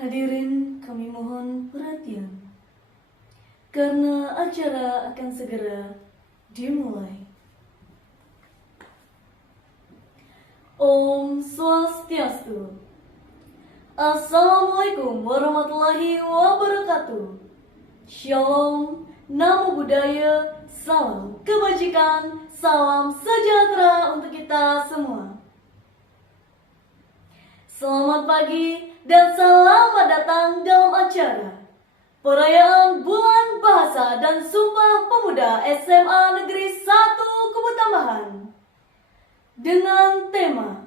Hadirin, kami mohon perhatian karena acara akan segera dimulai. Om Swastiastu. Assalamualaikum warahmatullahi wabarakatuh. Shalom, Namo Buddhaya, salam kebajikan, salam sejahtera untuk kita semua. Selamat pagi dan selamat datang dalam acara perayaan Bulan Bahasa dan Sumpah Pemuda SMA Negeri 1 Kubu Tambahan dengan tema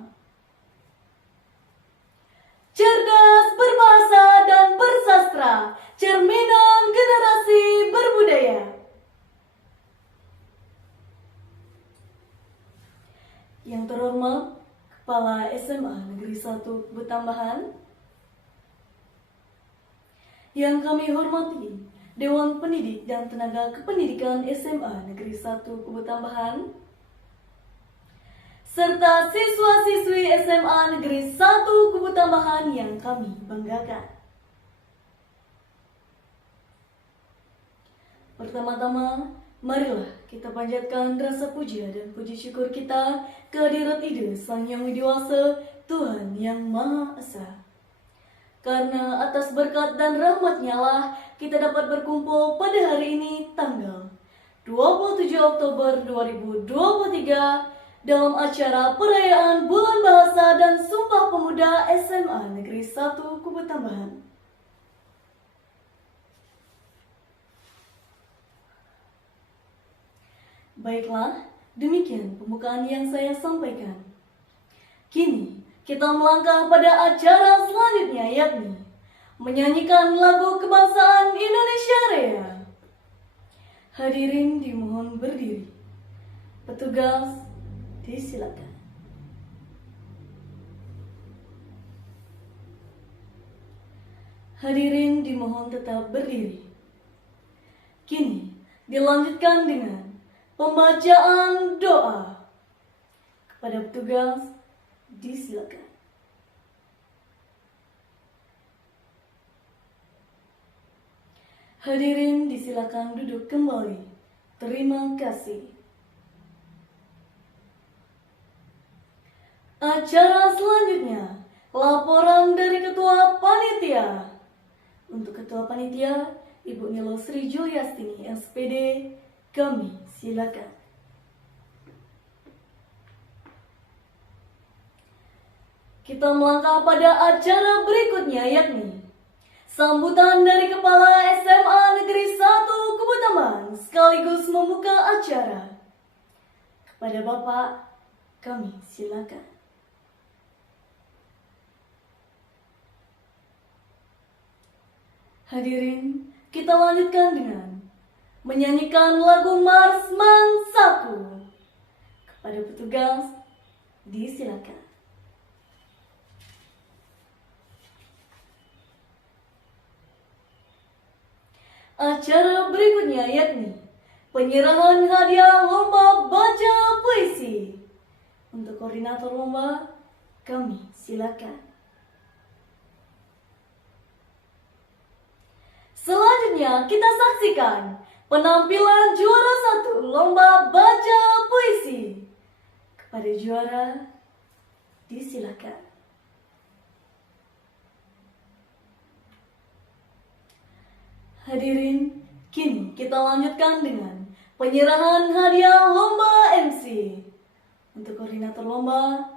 Cerdas Berbahasa dan Bersastra, Cerminan Generasi Berbudaya. Yang terhormat Kepala SMA Negeri 1 Kubu Tambahan, yang kami hormati Dewan Pendidik dan Tenaga Kependidikan SMA Negeri 1 Kubu Tambahan, serta siswa-siswi SMA Negeri 1 Kubu Tambahan yang kami banggakan. Pertama-tama, marilah kita panjatkan rasa puja dan puji syukur kita kehadirat Ide Sang Yang Widiwasa, Tuhan Yang Maha Esa. Karena atas berkat dan rahmat-Nya lah kita dapat berkumpul pada hari ini tanggal 27 Oktober 2023 dalam acara perayaan Bulan Bahasa dan Sumpah Pemuda SMA Negeri 1 Kubu Tambahan. Baiklah, demikian pembukaan yang saya sampaikan. Kini kita melangkah pada acara selanjutnya, yakni menyanyikan lagu kebangsaan Indonesia Raya. Hadirin dimohon berdiri. Petugas disilakan. Hadirin dimohon tetap berdiri. Kini dilanjutkan dengan pembacaan doa. Kepada petugas disilakan. Hadirin disilakan duduk kembali. Terima kasih. Acara selanjutnya, laporan dari Ketua Panitia. Untuk Ketua Panitia, Ibu Nilo Sri Juliastini, SPD, kami silakan. Kita melangkah pada acara berikutnya, yakni sambutan dari Kepala SMA Negeri 1 Kubu Tambahan sekaligus membuka acara. Kepada Bapak, kami silakan. Hadirin, kita lanjutkan dengan menyanyikan lagu Mars Mansaku. Kepada petugas, disilakan. Acara berikutnya yakni penyerahan hadiah lomba baca puisi. Untuk koordinator lomba, kami silakan. Selanjutnya kita saksikan penampilan juara 1 lomba baca puisi. Kepada juara, disilakan. Hadirin, kini kita lanjutkan dengan penyerahan hadiah lomba MC. Untuk koordinator lomba,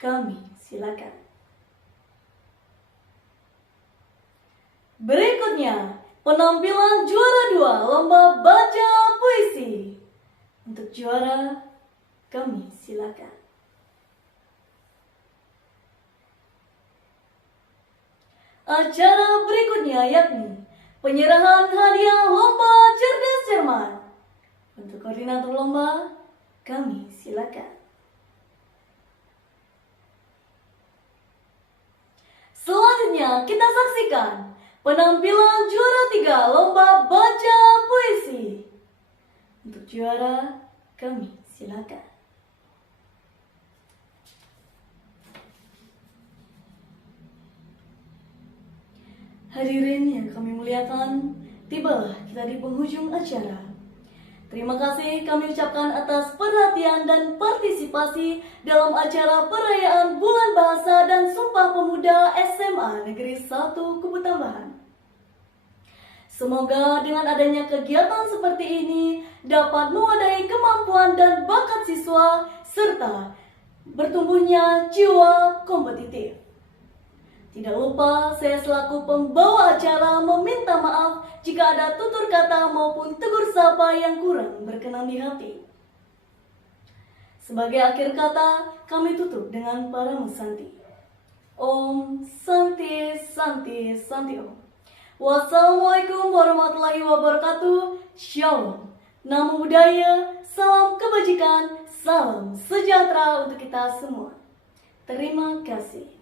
kami silakan. Berikutnya, penampilan juara 2 lomba baca puisi. Untuk juara, kami silakan. Acara berikutnya yakni penyerahan hadiah lomba cerdas cermat. Untuk koordinator lomba, kami silakan. Selanjutnya kita saksikan penampilan juara 3 lomba baca puisi. Untuk juara, kami silakan. Hadirin yang kami muliakan, tibalah kita di penghujung acara. Terima kasih kami ucapkan atas perhatian dan partisipasi dalam acara perayaan Bulan Bahasa dan Sumpah Pemuda SMA Negeri 1 Kubu Tambahan. Semoga dengan adanya kegiatan seperti ini dapat mewadahi kemampuan dan bakat siswa serta bertumbuhnya jiwa kompetitif. Tidak lupa, saya selaku pembawa acara meminta maaf jika ada tutur kata maupun tegur sapa yang kurang berkenan di hati. Sebagai akhir kata, kami tutup dengan para mesanti. Om Santi Santi Santi Om. Wassalamualaikum warahmatullahi wabarakatuh. Shalom. Namo Buddhaya, salam kebajikan, salam sejahtera untuk kita semua. Terima kasih.